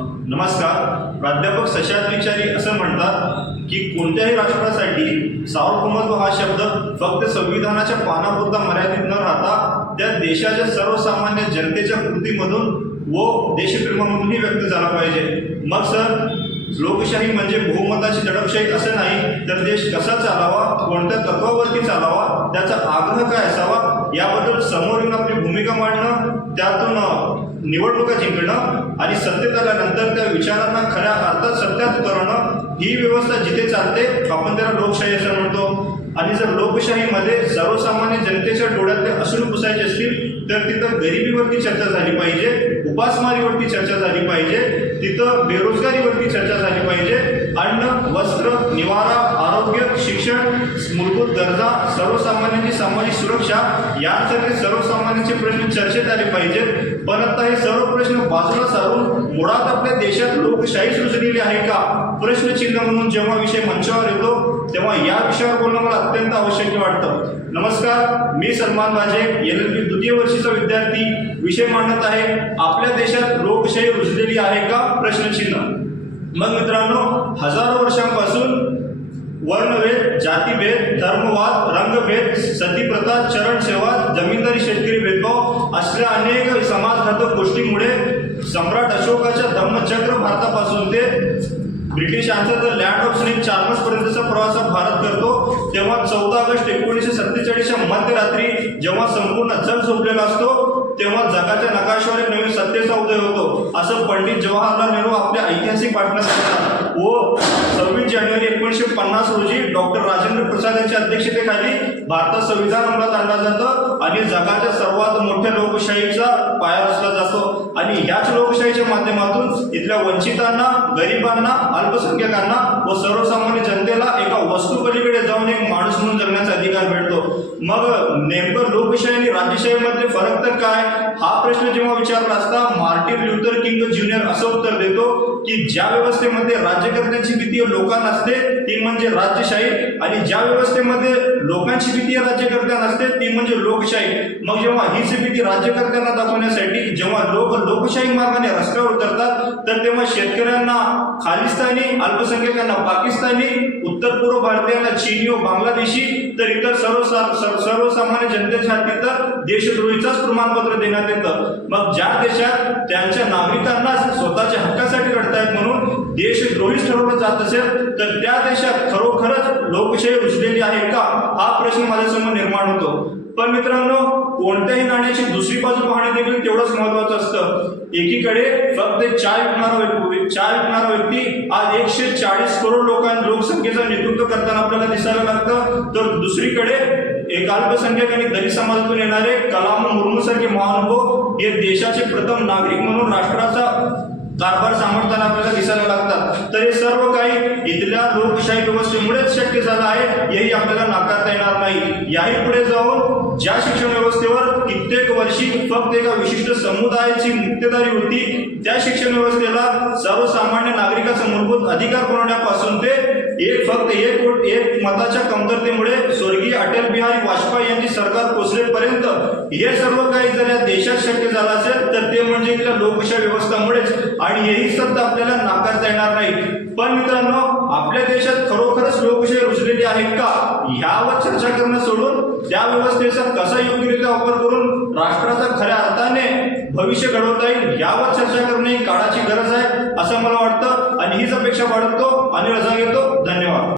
नमस्कार. प्राध्यापक सशात विचारी असं म्हणतात की कोणत्याही राष्ट्रासाठी सार्वभौमत्व हा शब्द फक्त संविधानाच्या पानापुरता मर्यादित न राहता त्या देशाच्या सर्वसामान्य जनतेच्या कृतीमधून व देशप्रेमामधूनही व्यक्त झाला पाहिजे. मग सर, लोकशाही म्हणजे बहुमताची दडपशाही असं नाही, तर देश कसा चालावा, कोणत्या तत्वावरती चालावा, त्याचा आग्रह काय असावा याबद्दल समोर येऊन आपली भूमिका मांडणं, त्यातून निवडणुका जिंकणं आणि सत्तेत आल्यानंतर त्या विचारांना खऱ्या अर्थात सत्यात उतरवणं, ही व्यवस्था जिथे चालते आपण त्याला लोकशाही असं म्हणतो. आणि जर लोकशाहीमध्ये सर्वसामान्य जनतेच्या डोळ्यातले अश्रू पुसायचे असतील तर तिथं गरिबीवरती चर्चा झाली पाहिजे, उपासमारीवरती चर्चा झाली पाहिजे, तिथं बेरोजगारीवरती चर्चा झाली पाहिजे, अन्न, वस्त्र, निवारा, आरोग्य, शिक्षण, मूलभूत गरजा, सर्वसामान्यांची सामाजिक सुरक्षा यांसारखे सर्वसामान्यांचे प्रश्न चर्चेत आले पाहिजेत. पण आता हे सर्व प्रश्न बाजूला सारून मुळात आपल्या देशात लोकशाही सुचलेली आहे का प्रश्नचिन्ह म्हणून जेव्हा विषय मंचावर येतो तेव्हा या विषयावर बोलणं मला अत्यंत आवश्यक वाटतं. नमस्कार, मी सलमान बाजे, LLB द्वितीय वर्षीचा विद्यार्थी. विषय मांडत आहे आपल्या देशात लोकशाही रुजलेली आहे का प्रश्नचिन्ह. मग मित्रांनो, हजारो वर्षांपासून वर्णभेद, जातीभेद, धर्मवाद, रंगभेद, सतीप्रथा, चरणसेवा, जमीनदारी शेतकरी भेदभाव असल्या अनेक समाजघातक गोष्टींमुळे सम्राट अशोकाच्या धम्मचक्र भारतापासून ते ब्रिटिशांचा तर लँड ऑफ स्नेक चार्मर्स पर्यंतचा प्रवास भारत करतो. तेव्हा 14 ऑगस्ट 1947च्या मध्यरात्री जेव्हा संपूर्ण जग झोपलेला असतो तेव्हा जगाच्या नकाशावर एक नवीन सत्तेचा उदय होतो असं पंडित जवाहरलाल नेहरू आपल्या ऐतिहासिक भाषणात सांगतात. व 26 जानेवारी 1950 रोजी डॉक्टर राजेंद्र प्रसाद यांच्या अध्यक्षतेखाली भारतात संविधान अंमलात आणलं जातं आणि जगाच्या सर्वात मोठ्या लोकशाहीचा पाया रचला जातो. आणि याच लोकशाहीच्या माध्यमातून इथल्या वंचितांना, गरिबांना, अल्पसंख्याकांना व सर्वसामान्य जनतेला एका वस्तूपलीकडे जाऊन एक माणूस म्हणून जगण्याचा अधिकार भेटतो. मग नेमकं लोकशाही आणि राज्यशाहीमध्ये फरक तर काय हा प्रश्न जेव्हा विचारला असता मार्टिन ल्यूथर किंग ज्युनियर असं उत्तर देतो की ज्या व्यवस्थेमध्ये राज्यकर्त्यांची भीती लोकांना असते ती म्हणजे राज्यशाही आणि ज्या व्यवस्थेमध्ये लोकांची भीती राज्यकर्त्यांना असते ती म्हणजे लोकशाही. मग जेव्हा हीच भीती राज्यकर्त्यांना दाखवण्यासाठी जेव्हा लोक लोकशाही मार्गाने रस्त्यावर उतरतात तर तेव्हा शेतकऱ्यांना खालिस्तानी, अल्पसंख्याकांना पाकिस्तानी, उत्तर पूर्व भारतीयांना चीनी व बांगलादेशी तर इतर सर्वसामान्य जनतेच्या हाती तर देशद्रोहीचाच प्रमाणपत्र देण्यात येतं. मग ज्या देशात त्यांच्या नागरिकांना स्वतःच्या हक्कासाठी लढतायत म्हणून देशद्रोहीच ठरवलं जात असेल तर त्या देशात खरोखरच लोकशाही रुजलेली आहे का हा प्रश्न माझ्यासमोर निर्माण होतो. पण मित्रांनो, कोणत्याही नाण्याची दुसरी बाजू पाहणे देखील तेवढंच महत्वाचं असतं. एकीकडे फक्त एक चाय विकणारा व्यक्ती आज 140 करोड लोकसंख्येचं नेतृत्व करताना आपल्याला दिसायला लागतं, तर दुसरीकडे एक अल्पसंख्याक आणि दलित समाजातून येणारे कलाम मुर्मू सारखे महानुभव हे देशाचे प्रथम नागरिक म्हणून राष्ट्राचा कारभार सांभाळताना आपल्याला दिसायला लागतात. तर हे सर्व काही इथल्या लोकशाही व्यवस्थेमुळेच शक्य झालं आहे हेही आपल्याला नाकारता येणार नाही. याही पुढे जाऊन ज्या शिक्षण व्यवस्थेवर कित्येक वर्षी फक्त एका विशिष्ट समुदायाची मुक्तेदारी होती त्या शिक्षण व्यवस्थेला सर्वसामान्य नागरिकाचा मूलभूत अधिकार बनवण्यापासून ते फक्त एक मताच्या कमतरतेमुळे स्वर्गीय अटल बिहारी वाजपेयी यांची सरकार पोचलेपर्यंत हे सर्व काही जर या देशात शक्य झालं असेल तर ते म्हणजे इथल्या लोकशाही व्यवस्थामुळेच आणि हेही सत्य आपल्याला नाकारता येणार नाही. पण मित्रांनो, आपल्या देशात खरोखरच लोकशाही रुजलेली आहे का यावर चर्चा करणं सोडून त्या व्यवस्थेचा कसा योग्यरित्या वापर करून राष्ट्राचा खऱ्या अर्थाने भविष्य घडवता येईल यावर चर्चा करणे ही काळाची गरज आहे असं मला वाटतं. आणि हीच अपेक्षा बाळगतो आणि रजा घेतो.